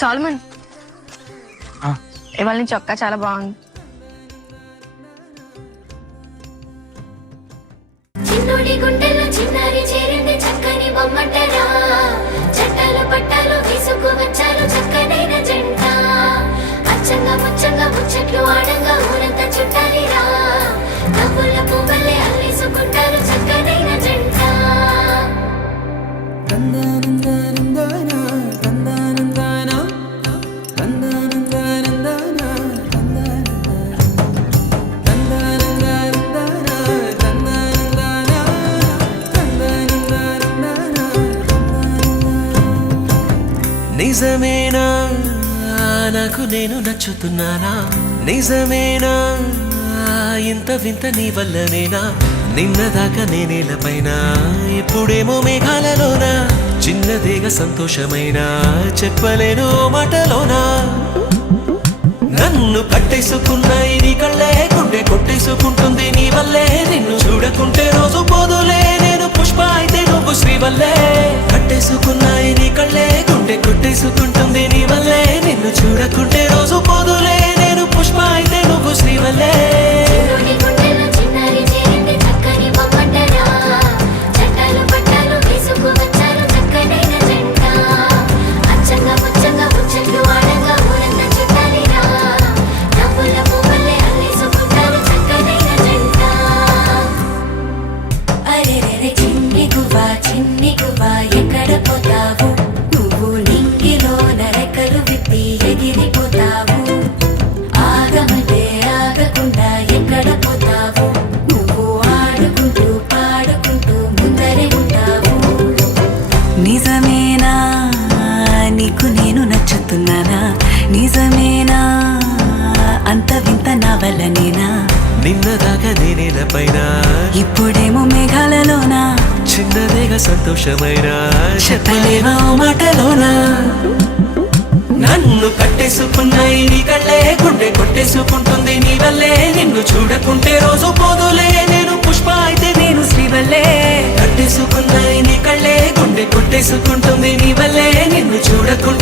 Salmon, ఇవాళ నీ చొక్కా చాలా బాగుంది. చిన్నోడి గుండెల్లో చిన్నారి చేరింది చక్కని బొమ్మటరా, చట్టాలు పట్టాలు తీసుకు వచ్చారు చక్కనైన జంట, అచ్చంగా ముచ్చంగా ముచ్చట్లు ఆడంగా ఊరంతా చుట్టాలిరా, నవ్వుల పువ్వులే అల్లేసుకుంటారు చక్కనైన జంట. నిజమేనా నాకు నేను నచ్చుతున్నానా, నిజమేనా ఇంత వింత నీ వల్లనేనా, నిన్నదాకా నేనేలపైన ఇప్పుడేమో మేఘాలలోనా, చిన్నదేగా సంతోషమైనా చెప్పలేను మాటలోనా, నన్ను కట్టేసుకున్న నీ కళ్ళే గుండె కొట్టేసుకుంటుంది నీ వల్లే, నిన్ను చూడకుంటే రోజు పోదులే నేను పుష్ప అయితే నువ్వు శ్రీవల్లే, కట్టేసుకున్న నీ కళ్ళే గుండె కొట్టేసుకుంటుంది నీ వల్లే, నిన్ను చూడకుంటే రోజు పోదులే నేను పుష్ప అయితే నువ్వు శ్రీవల్లే. చిన్నోడి గుండెల్లో చిన్నారి చేరింది చక్కని బొమ్మటరా, చట్టాలు పట్టాలు తీసుకు వచ్చారు చక్కనైన జంట, అచ్చంగా ముచ్చంగా ముచ్చట్లు ఆడంగా ఊరంతా చుట్టాలిరా, నవ్వుల పువ్వులే అల్లేసుకుంటారు చక్కనైన జంట. అరెరెరె చిన్ని గువ్వా ఎక్కడ పోతావు, నువ్వు నింగిలో నరకలు విప్పి ఎగిరిపోతావు, ఆగమంటే ఆగకుండా ఎక్కడ పోతావు, నువ్వు ఆడుకుంటూ పాడుకుంటూ ముందరే ఉంటావు. నిజమేనా నీకు నేను నచ్చుతున్నానా, నిజమేనా అంత వింత నా వల్లనేనా, నిన్నదాకా నేనేలపైన ఇప్పుడేమో మేఘాలలోనా, చిన్నదేగా సంతోషమైనా చెప్పలేవా మాటలోనా, నన్ను కట్టేసుకున్న నీ కళ్ళే గుండె కొట్టేసుకుంటుంది నీ వల్లే, నిన్ను చూడకుంటే రోజు పోదులే నేను పుష్ప అయితే నేను శ్రీవల్లే, కట్టేసుకున్న నీ కళ్ళే గుండె కొట్టేసుకుంటుంది నీ వల్లే, నిన్ను చూడకుంటే